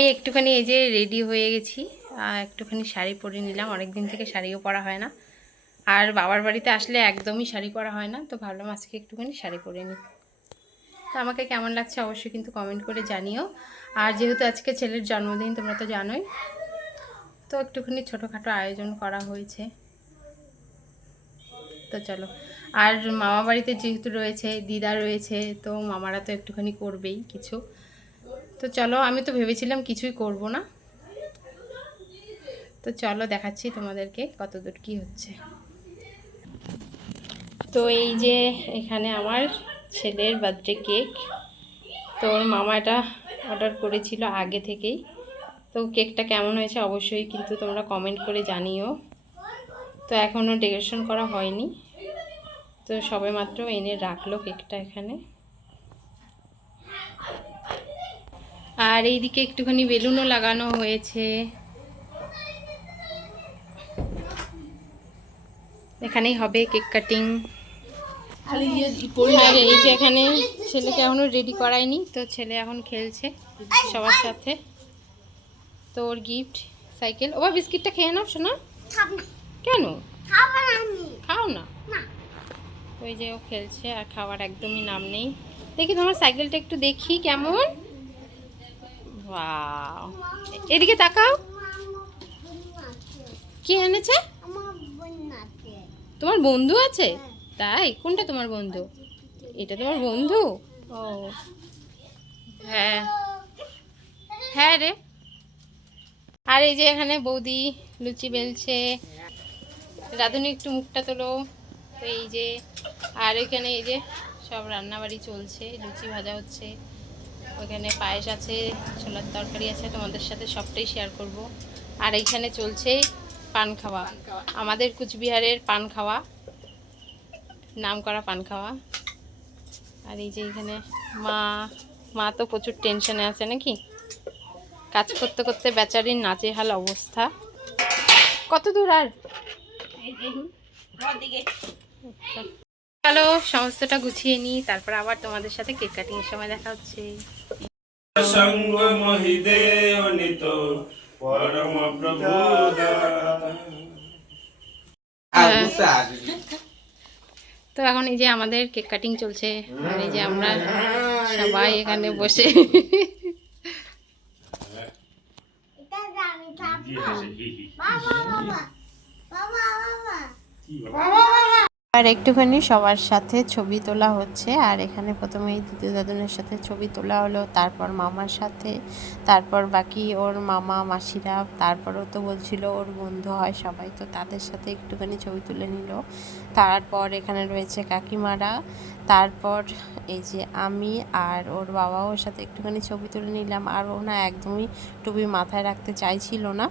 আমি একটুখানি এই যে রেডি হয়ে গেছি, একটুখানি শাড়ি পরে নিলাম, অনেক দিন থেকে শাড়িও পরা হয় না, আর বাবার বাড়িতে আসলে একদমই শাড়ি পরা হয় না, তো ভাবলাম আজকে একটুখানি শাড়ি পরে নিই। তো আমাকে কেমন লাগছে অবশ্যই কিন্তু কমেন্ট করে জানিও। আর যেহেতু আজকে ছেলের জন্মদিন তোমরা তো জানোই, তো একটুখানি ছোটোখাটো আয়োজন করা হয়েছে। তো চলো, আর মামা বাড়িতে যেহেতু রয়েছে, দিদা রয়েছে, তো মামারা তো একটুখানি করবেই কিছু। তো চলো, আমি তো ভেবেছিলাম কিছুই করব না, তো চলো দেখাচ্ছি তোমাদেরকে কতদূর কি হচ্ছে। তো এই যে এখানে আমার ছেলের বার্থডে কেক, তো ওর মামা এটা অর্ডার করেছিল আগে থেকেই। তো কেকটা কেমন হয়েছে অবশ্যই কিন্তু তোমরা কমেন্ট করে জানিও। তো এখনও ডেকোরেশন করা হয়নি, তো সবে মাত্র এনে রাখলো কেকটা এখানে। আর এইদিকে একটুখানি বেলুনও লাগানো হয়েছে। এখানেই হবে কেক কাটিং। আর এই যে এখানে ছেলেকে এখনো রেডি করায়নি, তো ছেলে এখন খেলছে সবার সাথে। তো ওর গিফট সাইকেল। ও বিস্কিটটা খেয়ে নাও শোনা। কেন খাও না? ওই যে ও খেলছে আর খাওয়ার একদমই নাম নেই। দেখি তোমার সাইকেলটা একটু দেখি কেমন। ওয়াও, এদিকে তাকাও। কি এনেছে? তোমার বন্ধু আছে? তাই? কোনটা তোমার বন্ধু? এটা তোমার বন্ধু? ও হ্যাঁ হ্যাঁ রে। আর এই যে এখানে বৌদি লুচি বেলছে। রাঁধুনি একটু মুখটা তোলো। তো এই যে, আর ওইখানে এই যে সব রান্নাবাড়ি চলছে, লুচি ভাজা হচ্ছে, ওইখানে পায়েস আছে, ছোলার তরকারি আছে, তোমাদের সাথে সবটাই শেয়ার করব। আর এইখানে চলছে পান খাওয়া, আমাদের কুচবিহারের পান খাওয়া, নাম করা পান খাওয়া। আর এই যে এখানে মা তো প্রচুর টেনশনে আছে নাকি, কাজ করতে করতে বেচারির নাজেহাল অবস্থা। কত দূর আর? চলো সমস্তটা গুছিয়ে নিই, তারপর আবার তোমাদের সাথে কেক কাটিং এর সময় দেখা হচ্ছে। তো এখন এই যে আমাদের কেক কাটিং চলছে, আর এই যে আমরা সবাই এখানে বসে আর একটুখানি সবার সাথে ছবি তোলা হচ্ছে। আর এখানে প্রথমেই দ্বিতীয় দাদুনের সাথে ছবি তোলা হলো, তারপর মামার সাথে, তারপর বাকি ওর মামা মাসিরা, তারপরও তো বলছিল ওর বন্ধু হয় সবাই, তো তাদের সাথে একটুখানি ছবি তুলে নিল। তারপর এখানে রয়েছে কাকিমারা, তারপর এই যে আমি আর ওর বাবা, ওর সাথে একটুখানি ছবি তুলে নিলাম। আর ও না একদমই টুপি মাথায় রাখতে চাইছিল না।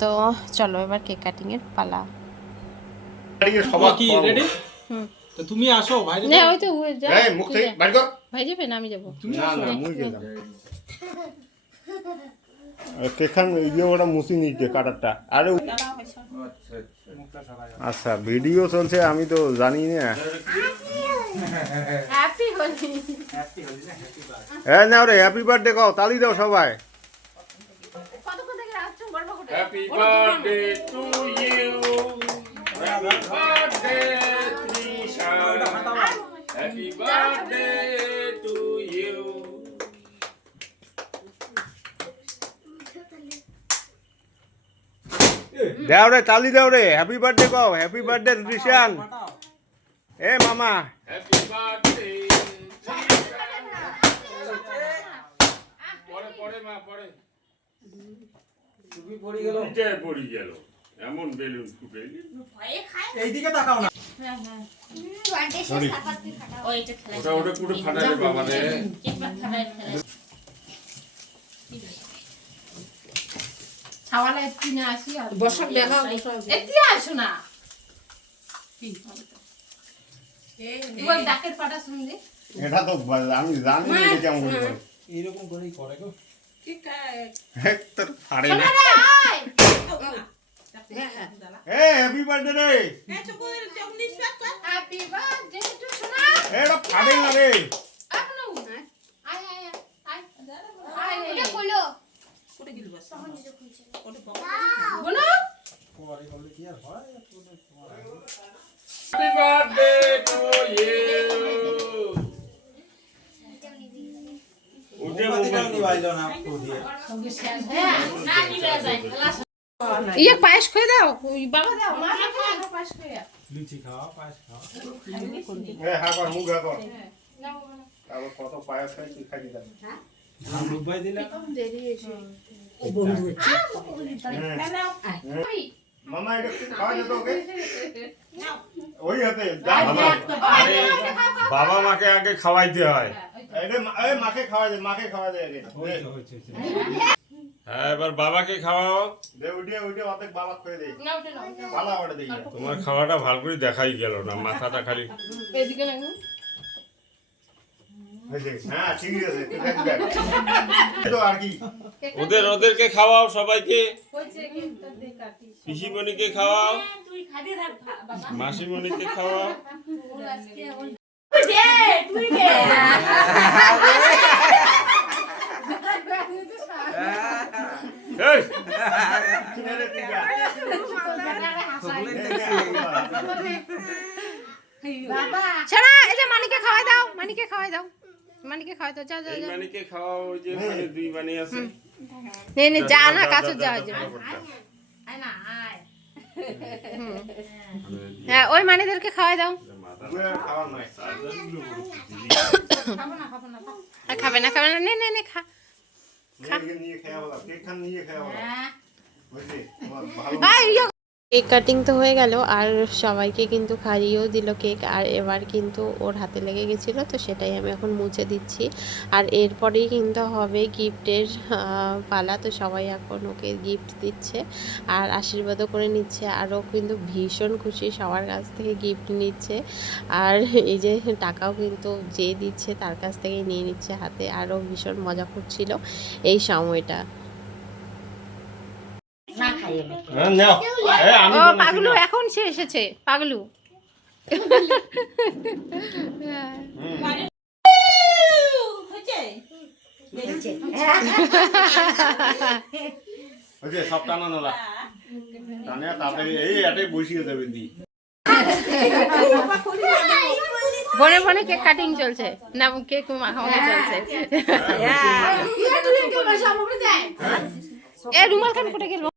তো চলো এবার কেক কাটিংয়ের পালা। তুমি আসো বাইরে না ওই তো এই মুখ থেকে বাইরে কর। ভাই যাবে না আমি যাব? না না মুই গেলাম। কেখান ইয়ে ওটা মুসি নিতে কাটারটা। আরে আচ্ছা ভিডিও চলছে আমি তো জানি না। হ্যাপি হোলি। হ্যাঁ নাও রে হ্যাপি বার্থডে কও, তালি দাও সবাই। কতক্ষণ থেকে রাখছো গল্প করে? Happy birthday to you, happy birthday Trisha, happy birthday to you. দাও রে তালি দাও রে, হ্যাপি বার্থডে কও, হ্যাপি বার্থডে রিশান। এ মামা হ্যাপি বার্থডে পরে পরে মা পরে তুমি পড়ে গেল, নিচে পড়ে গেল, এমন বেলুন ফুটে এইদিকে তাকাও না। হ্যাঁ হ্যাঁ ওটা ওটা পুরো ফাটালে বাবা রে। ছাওয়ালা একটু না আসি আর বসক দেখাও, বসক একটু আসো না। তুই ডাকের পাটা শুনলি? এটা তো আমি জানি না এটা কেমন করে করে। এইরকম করেই করে গো। কি কাজ হে তোর ফাড়ে না। আরে আয় এ হ্যাপি বার্থডে রে, এত করে চমনিস পাতা হ্যাপি বার্থডে টু সোনা। এটা ফাড়ে না রে। আপনু আয় আয় আয় আয় এটা দিল বস ওটা বলো পরে করলে কি আর হয়? হ্যাপি বার্থডে টু ইউ উঠে মোমবাতিটাও নিভাইলো না ফুল দিয়ে। ইয়ে পায়েস খেয়ে দাও ওই বাবা দাও মা খাও পায়েস খেয়ে দাও লুচি খাওয়া, পায়েস খাওয়া। হ্যাঁ কর মুখ কর আবার কত পায়াস খাই তুই খাই দিলাম ধান ডুবাই দিলাম। মামা এটা খাওয়া যেত ওকে ওই হাতে আরে বাবা মাকে আগে খাওয়াইতে হয়। এই মাকে খাওয়া দে মাকে খাওয়া দে আগে হয়েছে, হয়েছে, হয়েছে। হ্যাঁ এবার বাবাকে খাওয়াও। দে উঠে উঠে অর্ধেক বাবা খেয়ে দে না ওটা নাও পালা ওটা দেই তোমার খাওয়াটা ভালো করে দেখাই গেল না, মাথাটা খালি। এদিকে লাগো হ্যাঁ ঠিক আছে ঠিক আছে তো আর কি ওদেরকে খাওয়াও সবাইকে। কইছে কিন্তু দে কাটিস পিসিমণিকে খাওয়াও, মাসিমণিকে খাওয়াও। এই, ছাড়া এই যে মানিকে খাওয়াই দাও মানিকে খাওয়াই দাও মানিকে খাওয়াই দাও যা যা এই যা মানিকে খাওয়াও, ওই যে ওখানে দুই মানি আছে। নে নে যা না কাছে যা যা হ্যাঁ ওই মানিদেরকে খাওয়াই দাও খাওয়ার নয় আর খাবে না নে নে নে খা নিয়ে খেয়ে বলা কেক খান নিয়ে খেয়ে বলা বুঝলি ভালো কেক কাটিং তো হয়ে গেল আর সবাইকে কিন্তু খাইয়েও দিল কেক আর এবার কিন্তু ওর হাতে লেগে গেছিলো তো সেটাই আমি এখন মুছে দিচ্ছি আর এরপরেই কিন্তু হবে গিফটের পালা তো সবাই এখন ওকে গিফট দিচ্ছে আর আশীর্বাদও করে নিচ্ছে আরও কিন্তু ভীষণ খুশি সবার কাছ থেকে গিফট নিচ্ছে আর এই যে টাকাও কিন্তু যে দিচ্ছে তার কাছ থেকে নিয়ে নিচ্ছে হাতে আরও ভীষণ মজা করছিল এই সময়টা নাও আমি ও পাগলু এখন সে এসেছে পাগলু ওই যে সব টানা নালা টানে তাড়াতাড়ি এই এটাই বসিয়ে দেবে দি বনে বনে কেক কাটিং চলছে না কেক মাখামাখি চলছে এ রুমাল খান কোটে গেল